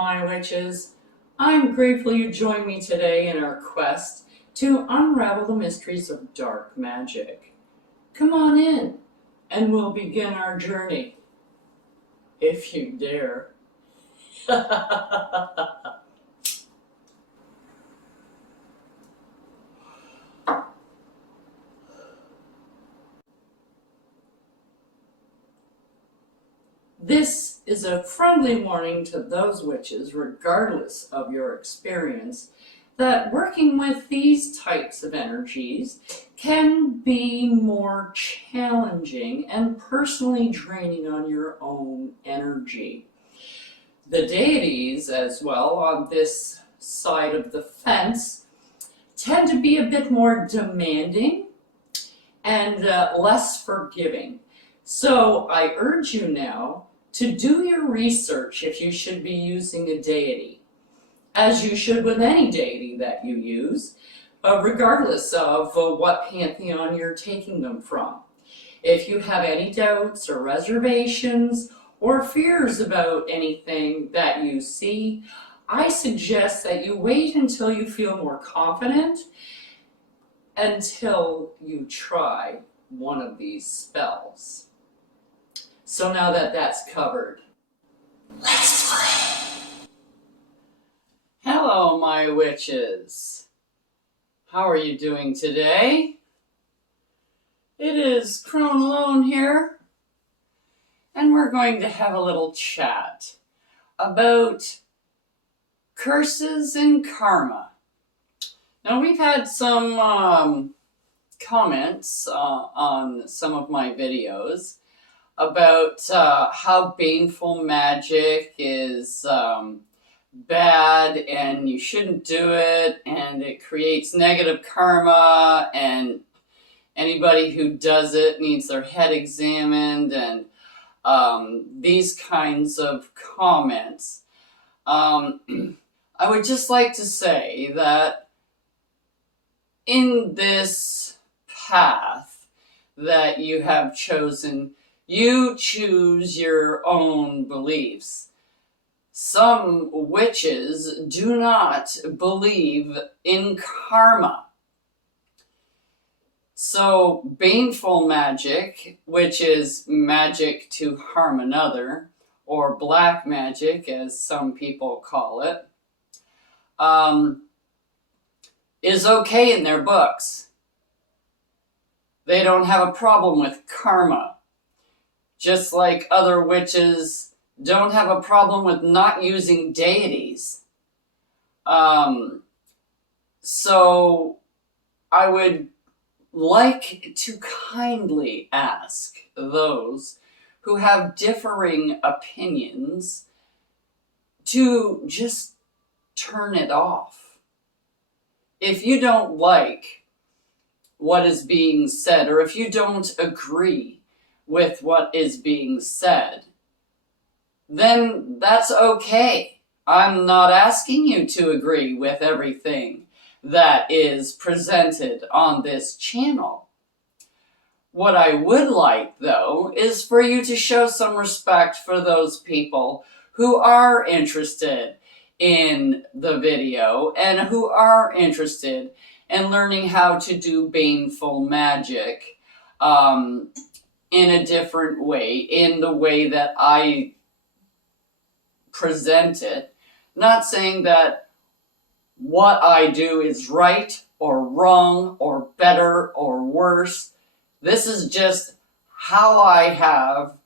my witches. I'm grateful you joined me today in our quest to unravel the mysteries of dark magic. Come on in, and we'll begin our journey, if you dare. This is a friendly warning to those witches, regardless of your experience, that working with these types of energies can be more challenging and personally draining on your own energy. The deities, as well, on this side of the fence, tend to be a bit more demanding and less forgiving. So I urge you now to do your research if you should be using a deity, as you should with any deity that you use, regardless of what pantheon you're taking them from. If you have any doubts or reservations or fears about anything that you see, I suggest that you wait until you feel more confident until you try one of these spells. So now that that's covered, let's play! Hello, my witches. How are you doing today? It is Crone Alone here, and we're going to have a little chat about curses and karma. Now, we've had some comments on some of my videos about how baneful magic is bad and you shouldn't do it, and it creates negative karma, and anybody who does it needs their head examined, and these kinds of comments. I would just like to say that in this path that you have chosen, you choose your own beliefs. Some witches do not believe in karma. So baneful magic, which is magic to harm another, or black magic as some people call it, is okay in their books. They don't have a problem with karma. Just like other witches don't have a problem with not using deities. So I would like to kindly ask those who have differing opinions to just turn it off. If you don't like what is being said, or if you don't agree with what is being said, then that's okay. I'm not asking you to agree with everything that is presented on this channel. What I would like, though, is for you to show some respect for those people who are interested in the video and who are interested in learning how to do baneful magic in a different way, in the way that I present it. Not saying that what I do is right or wrong or better or worse. This is just how I have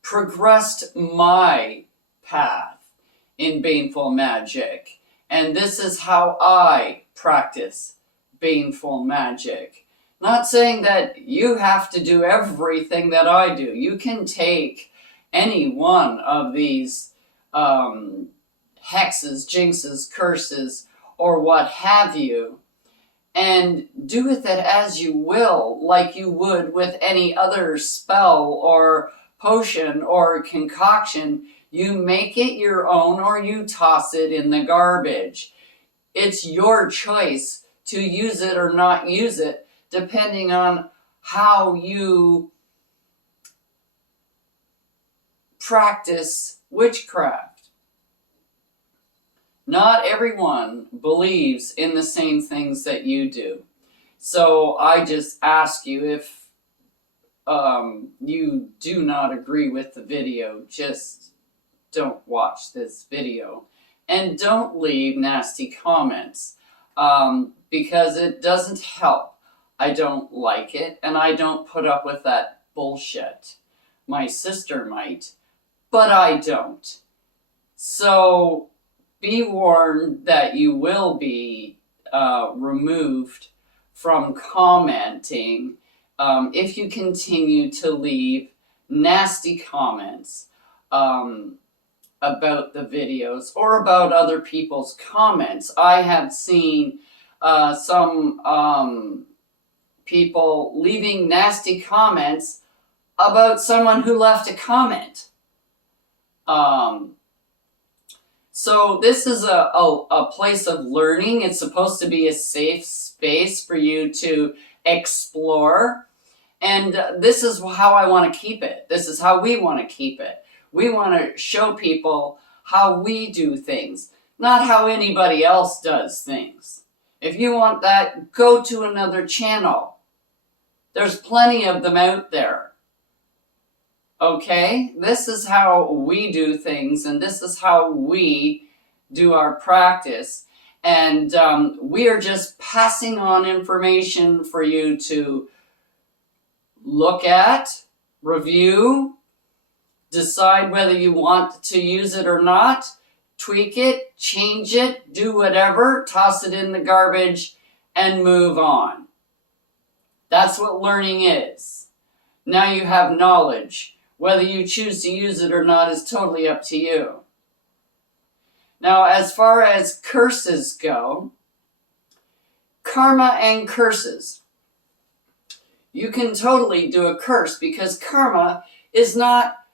progressed my path in baneful magic. And this is how I practice baneful magic. Not saying that you have to do everything that I do. You can take any one of these hexes, jinxes, curses, or what have you, and do with it as you will, like you would with any other spell or potion or concoction. You make it your own or you toss it in the garbage. It's your choice to use it or not use it, depending on how you practice witchcraft. Not everyone believes in the same things that you do. So I just ask you, if you do not agree with the video, just don't watch this video. And don't leave nasty comments, because it doesn't help. I don't like it, and I don't put up with that bullshit. My sister might, but I don't. So be warned that you will be removed from commenting if you continue to leave nasty comments about the videos or about other people's comments. I have seen some people leaving nasty comments about someone who left a comment. So this is a place of learning. It's supposed to be a safe space for you to explore. And this is how I want to keep it. This is how we want to keep it. We want to show people how we do things, not how anybody else does things. If you want that, go to another channel. There's plenty of them out there. Okay? This is how we do things, and this is how we do our practice. And we are just passing on information for you to look at, review, decide whether you want to use it or not, tweak it, change it, do whatever, toss it in the garbage, and move on. That's what learning is. Now you have knowledge. Whether you choose to use it or not is totally up to you. Now, as far as curses go, karma and curses. You can totally do a curse because karma is not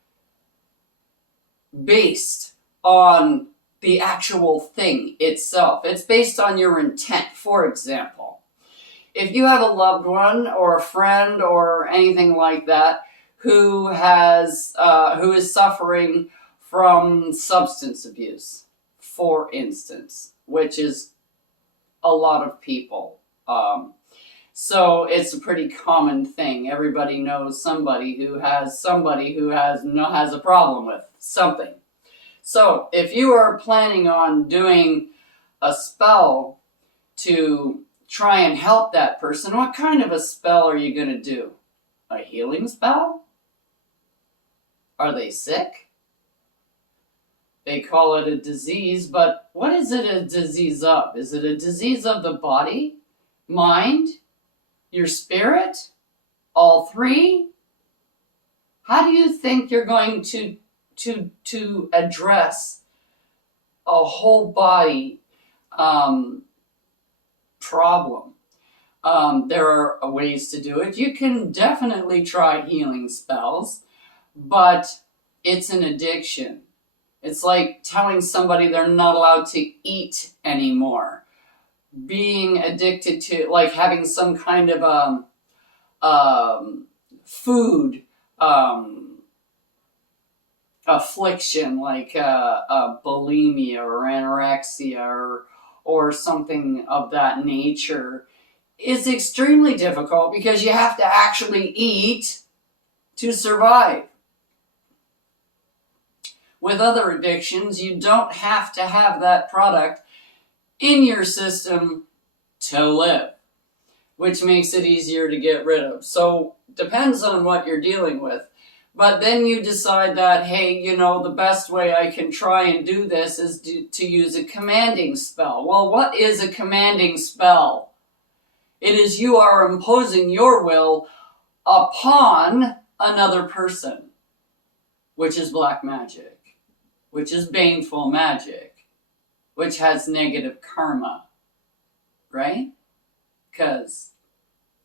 based on the actual thing itself. It's based on your intent. For example, if you have a loved one or a friend or anything like that who is suffering from substance abuse, for instance, which is a lot of people. So it's a pretty common thing. Everybody knows somebody who has a problem with something. So if you are planning on doing a spell to try and help that person, what kind of a spell are you going to do? A healing spell? Are they sick? They call it a disease, but what is it a disease of? Is it a disease of the body, mind, your spirit, all three? How do you think you're going to address a whole body problem? There are ways to do it. You can definitely try healing spells, but it's an addiction. It's like telling somebody they're not allowed to eat anymore. Being addicted to, like having some kind of food affliction, like bulimia or anorexia or something of that nature, is extremely difficult because you have to actually eat to survive. With other addictions, you don't have to have that product in your system to live, which makes it easier to get rid of. So depends on what you're dealing with. But then you decide that, hey, the best way I can try and do this is to use a commanding spell. Well, what is a commanding spell? It is you are imposing your will upon another person, which is black magic, which is baneful magic, which has negative karma, right? Because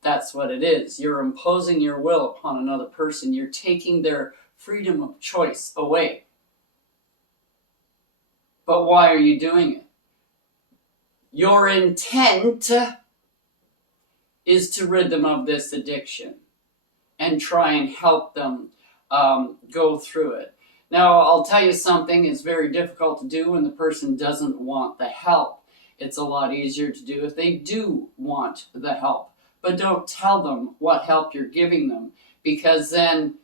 that's what it is. You're imposing your will upon another person. You're taking their freedom of choice away. But why are you doing it? Your intent is to rid them of this addiction and try and help them go through it. Now, I'll tell you something is very difficult to do when the person doesn't want the help. It's a lot easier to do if they do want the help. But don't tell them what help you're giving them, because then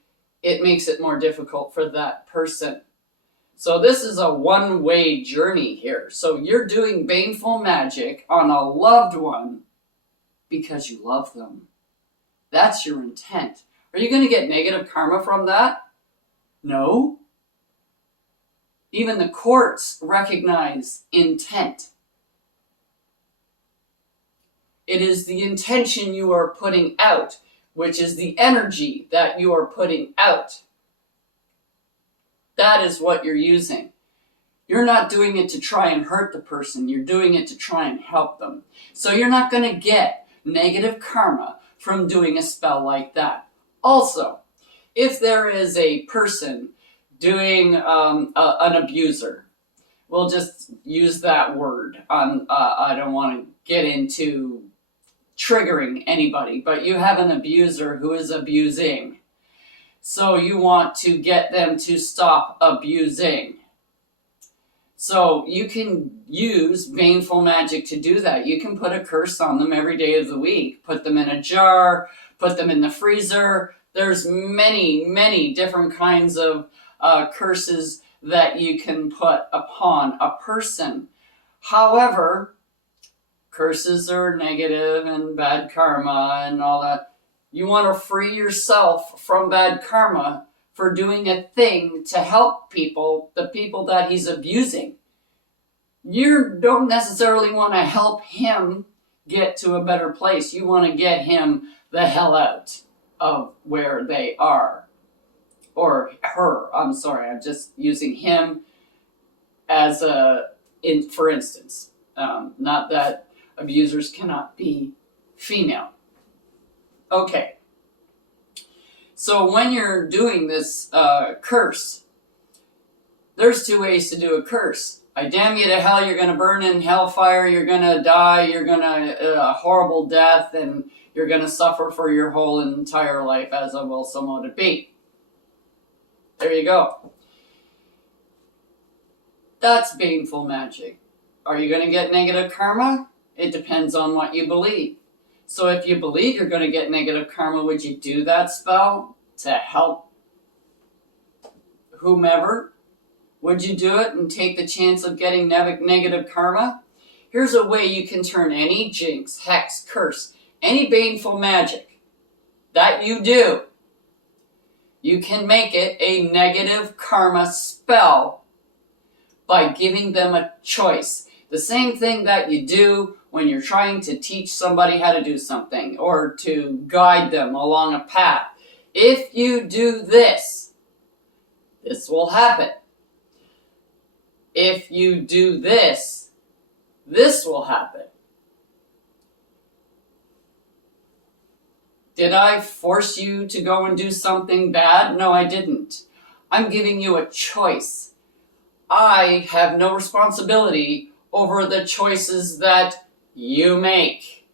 it makes it more difficult for that person. So this is a one-way journey here. So you're doing baneful magic on a loved one because you love them. That's your intent. Are you going to get negative karma from that? No. Even the courts recognize intent. It is the intention you are putting out, which is the energy that you are putting out. That is what you're using. You're not doing it to try and hurt the person. You're doing it to try and help them. So you're not going to get negative karma from doing a spell like that. Also, if there is a person doing an abuser, we'll just use that word. I don't want to get into triggering anybody, but you have an abuser who is abusing. So you want to get them to stop abusing. So you can use baneful magic to do that. You can put a curse on them every day of the week. Put them in a jar, put them in the freezer. There's many, many different kinds of curses that you can put upon a person. However, curses are negative and bad karma and all that. You want to free yourself from bad karma for doing a thing to help people, the people that he's abusing. You don't necessarily want to help him get to a better place. You want to get him the hell out of where they are. Or her. I'm sorry, I'm just using him as for instance. Not that abusers cannot be female. Okay. So when you're doing this curse, there's two ways to do a curse. I damn you to hell, you're going to burn in hellfire, you're going to die, you're going to a horrible death, and you're going to suffer for your whole entire life, as I will somewhat it be. There you go. That's baneful magic. Are you going to get negative karma? It depends on what you believe. So if you believe you're going to get negative karma, would you do that spell to help whomever? Would you do it and take the chance of getting negative karma? Here's a way you can turn any jinx, hex, curse, any baneful magic that you do. You can make it a negative karma spell by giving them a choice. The same thing that you do when you're trying to teach somebody how to do something or to guide them along a path. If you do this, this will happen. If you do this, this will happen. Did I force you to go and do something bad? No, I didn't. I'm giving you a choice. I have no responsibility over the choices that you make.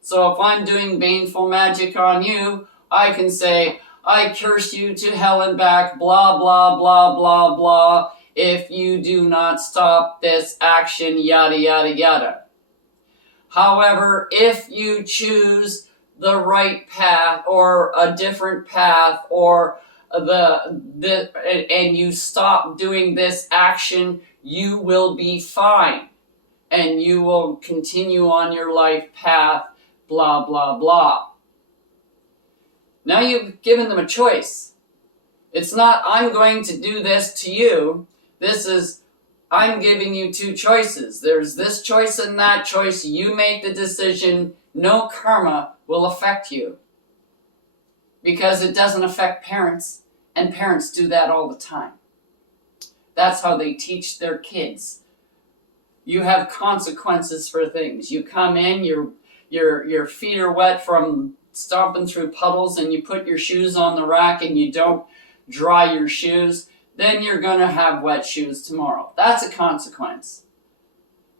So if I'm doing baneful magic on you, I can say, I curse you to hell and back, blah, blah, blah, blah, blah, if you do not stop this action, yada, yada, yada. However, if you choose the right path or a different path or and you stop doing this action, you will be fine and you will continue on your life path, blah, blah, blah. Now you've given them a choice. It's not, I'm going to do this to you. This is, I'm giving you two choices. There's this choice and that choice. You make the decision. No karma will affect you. Because it doesn't affect parents. And parents do that all the time. That's how they teach their kids. You have consequences for things. You come in, your feet are wet from stomping through puddles, and you put your shoes on the rack and you don't dry your shoes, then you're going to have wet shoes tomorrow. That's a consequence.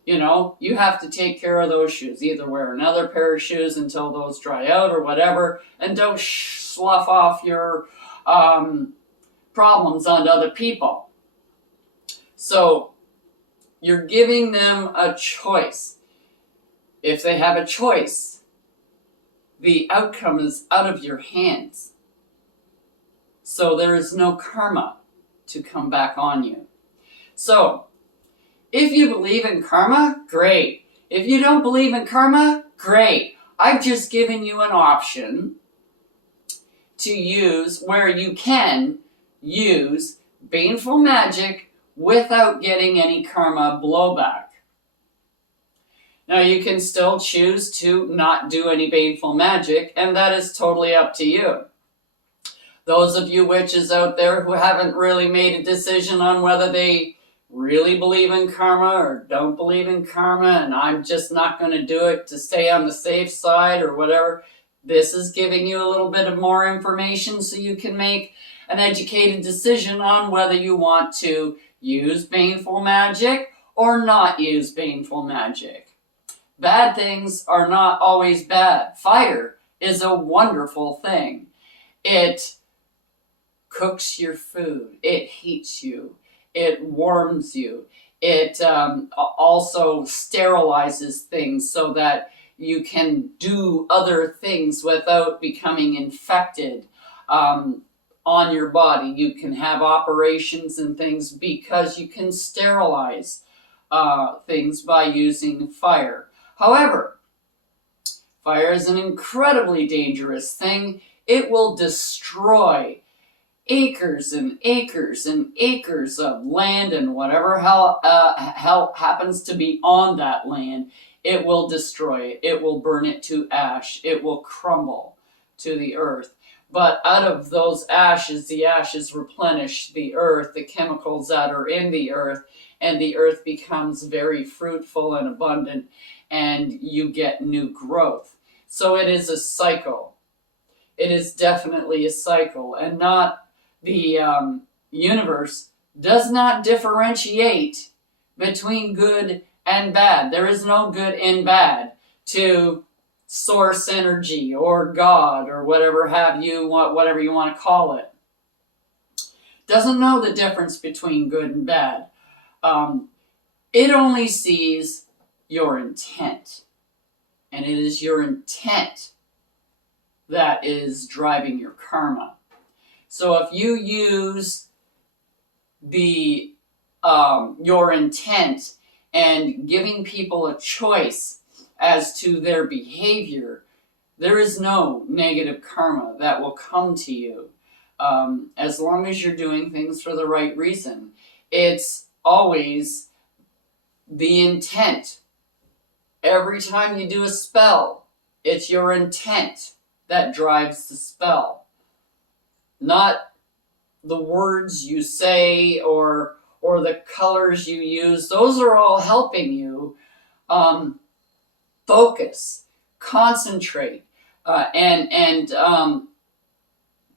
You know, you have to take care of those shoes. Either wear another pair of shoes until those dry out or whatever, and don't slough off your problems onto other people. So you're giving them a choice. If they have a choice, the outcome is out of your hands. So there is no karma to come back on you. So if you believe in karma, great. If you don't believe in karma, great. I've just given you an option to use where you can use baneful magic without getting any karma blowback. Now you can still choose to not do any baneful magic, and that is totally up to you. Those of you witches out there who haven't really made a decision on whether they really believe in karma or don't believe in karma, and I'm just not going to do it to stay on the safe side or whatever, this is giving you a little bit of more information so you can make an educated decision on whether you want to use baneful magic or not use baneful magic. Bad things are not always bad. Fire is a wonderful thing. It cooks your food. It heats you. It warms you. It also sterilizes things so that you can do other things without becoming infected on your body. You can have operations and things because you can sterilize things by using fire. However, fire is an incredibly dangerous thing. It will destroy acres and acres and acres of land and whatever hell happens to be on that land. It will destroy it. It will burn it to ash. It will crumble to the earth. But out of those ashes, the ashes replenish the earth, the chemicals that are in the earth, and the earth becomes very fruitful and abundant, and you get new growth. So it is a cycle. It is definitely a cycle, and not the universe does not differentiate between good and bad. There is no good and bad to source energy or God or whatever you want to call it. Doesn't know the difference between good and bad. It only sees your intent, and it is your intent that is driving your karma. So if you use your intent and giving people a choice as to their behavior, there is no negative karma that will come to you as long as you're doing things for the right reason. It's always the intent. Every time you do a spell, it's your intent that drives the spell, not the words you say or the colors you use. Those are all helping you focus, concentrate, and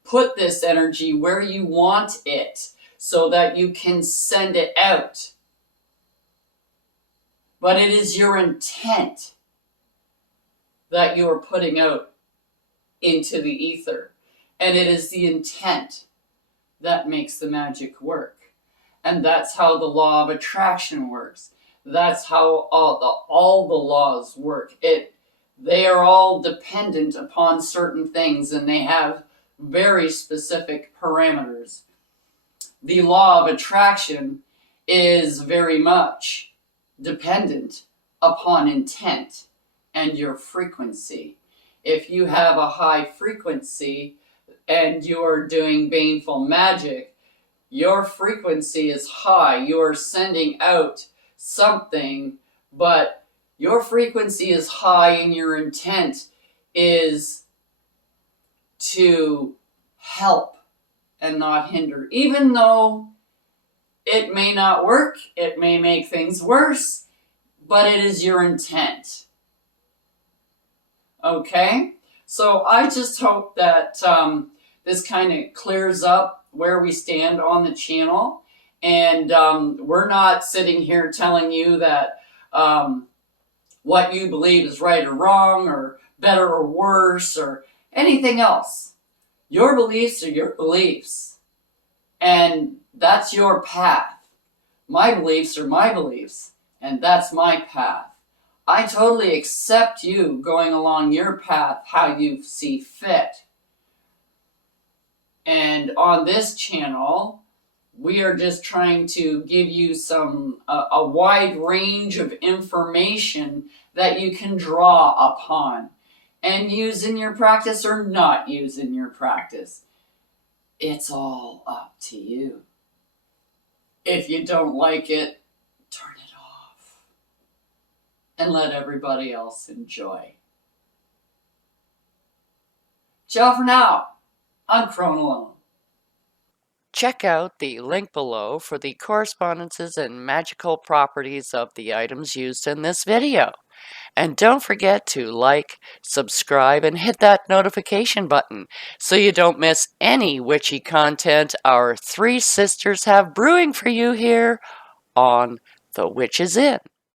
put this energy where you want it so that you can send it out. But it is your intent that you are putting out into the ether. And it is the intent that makes the magic work. And that's how the law of attraction works. That's how all the laws work. They are all dependent upon certain things, and they have very specific parameters. The law of attraction is very much dependent upon intent and your frequency. If you have a high frequency and you're doing baneful magic, your frequency is high. You're sending out something, but your frequency is high and your intent is to help and not hinder. Even though it may not work, it may make things worse, but it is your intent. Okay? So I just hope that this kind of clears up where we stand on the channel. And we're not sitting here telling you that what you believe is right or wrong or better or worse or anything else. Your beliefs are your beliefs. And that's your path. My beliefs are my beliefs, and that's my path. I totally accept you going along your path how you see fit. And on this channel, we are just trying to give you a wide range of information that you can draw upon and use in your practice or not use in your practice. It's all up to you. If you don't like it, turn it off and let everybody else enjoy. Ciao for now. I'm Crone Alone. Check out the link below for the correspondences and magical properties of the items used in this video. And don't forget to like, subscribe, and hit that notification button so you don't miss any witchy content our three sisters have brewing for you here on The Witch's Inn.